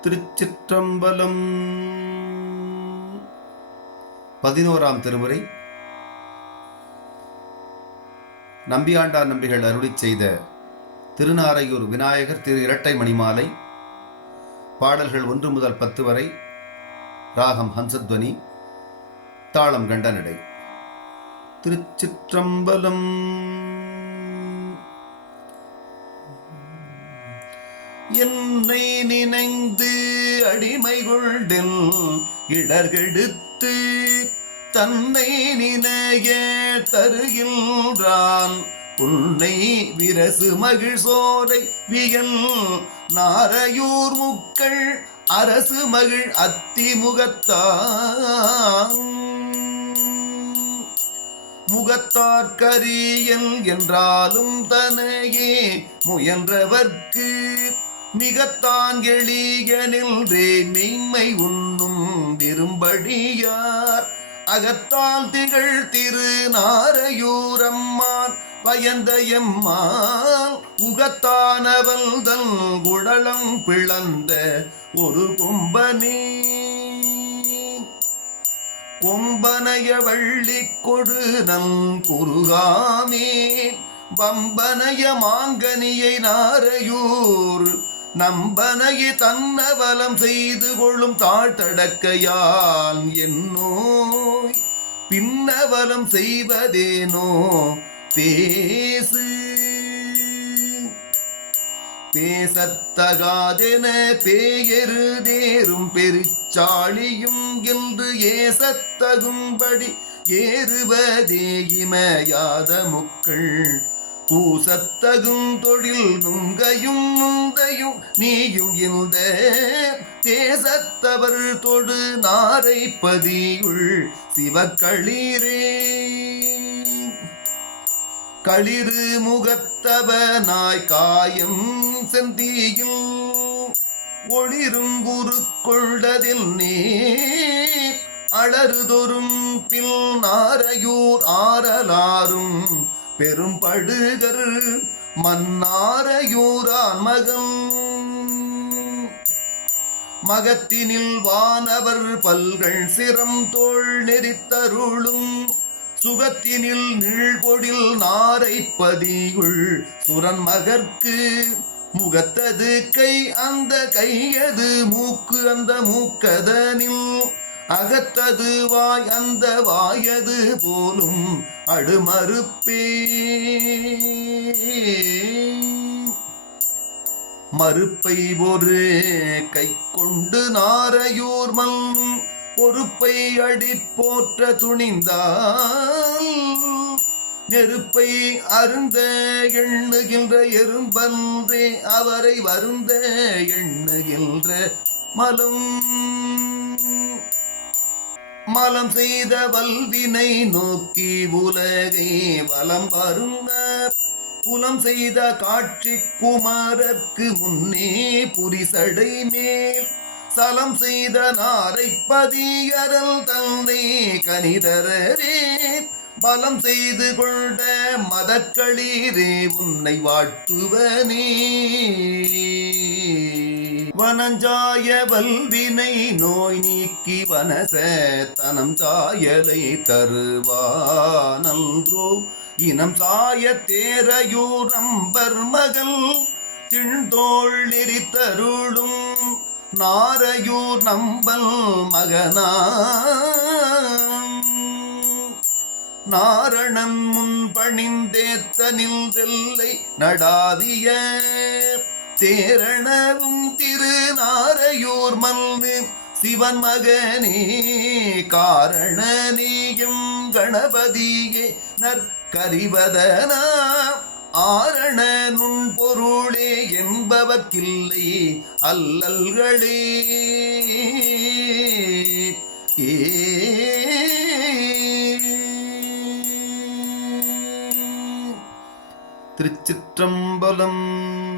திருச்சிற்றம்பலம். 11ஆம் திருமுறை. நம்பியாண்டார் நம்பிகள் அருளிச் செய்த திருநாரையூர் விநாயகர் திரு இரட்டை மணிமாலை. பாடல்கள் 1 முதல் 10 வரை. ராகம் ஹம்சத்வனி, தாளம் கண்டனடை. திருச்சிற்றம்பலம். என்னை நினைந்து அடிமை கொள்டில் இடர்கெடுத்து தன்னை நினைய தருகின்றான் உன்னை விரசு மகிழ் சோலை வியல் நாரையூர் முக்கள் அரசு மகிழ் அத்திமுகத்தான் முகத்தார்கரியல் என்றாலும் தனையே முயன்றவர்க்கு மிகத்தான் எளிய நின்றே மெய்மை உண்ணும் விரும்படியார் அகத்தால் திகழ் திரு நாரையூரம்மான் பயந்த எம்மான் உகத்தானவள் தன் குடலம் பிளந்த ஒரு கொம்பனே கொம்பனைய வள்ளி கொடு நம் குருகாமே வம்பனைய மாங்கனியை நாரையூர் நம்பனைய தன்னவலம் செய்து கொள்ளும் தாழ்த்தடக்கையான் என்னோய் பின்னவலம் செய்வதேனோ பேசு பேசத்தகாதென பேயெருதேரும் பெருச்சாளியும் என்று ஏசத்தகும்படி ஏறுவதே இமையாத முக்கள் கூசத்தகும் தொழில் நுங்கையும் நுந்தையும் நீயும் இந்த தேசத்தவர் தொடு நாரைப்பதியுள் சிவக்களீரே களிறு முகத்தவனாய் காயம் செந்தியில் ஒளிரும் குரு கொண்டதில் நீ அலறுதொரும் பில் நாரையூர் ஆரலாரும் பெரும்படுகர் மன்னாரையூரான் மகன் மகத்தினில் வானவர் பல்கள் சிரம் தோள் நெறித்தருளும் சுகத்தினில் நீழ்கொடில் நாரைப்பதியுள் சுரன் மகற்கு முகத்தது கை அந்த கையது மூக்கு அந்த மூக்கதனில் அகத்தது வாய் அந்த வாயது போலும் அடுமறுப்பே மறுப்பை ஒரு கை கொண்டு நாரையூர் மல்லும் பொறுப்பை அடி போற்ற துணிந்தால் நெருப்பை அருந்த எண்ணுகின்ற எறும்பன்றே அவரை வருந்த எண்ணுகின்ற மலம் மலம் செய்த வல்வினை நோக்கி உலகை வலம் வருந்த புலம் செய்த காட்சி குமாரர்க்கு முன்னே புரிசடை மேல் சலம் செய்த நாரைப்பதியரல் தந்தை கனிதரரே பலம் செய்து கொண்ட மதக்களீரே உன்னை வாழ்த்துவனே வனஞ்சாய வல்வினை நோய் நீக்கி வனச தனம் சாயலை தருவானன்றோ இனம் சாய தேரையூர் நம்பர் மகள் திண்தோள் நெறித்தருளும் நாரையூர் நம்பல் மகனா நாரணன் முன் பணிந்தேத்தனில் வெல்லை நடாவிய தேரணரும் திரு நாரையூர் மல்னு சிவன் மகனே காரணநீயம் கணபதியே நற்கரிவதனா ஆரண நுண் பொருளே என்பவர்க்கில்லை அல்லல்களே திருச்சிற்றம்பலம்.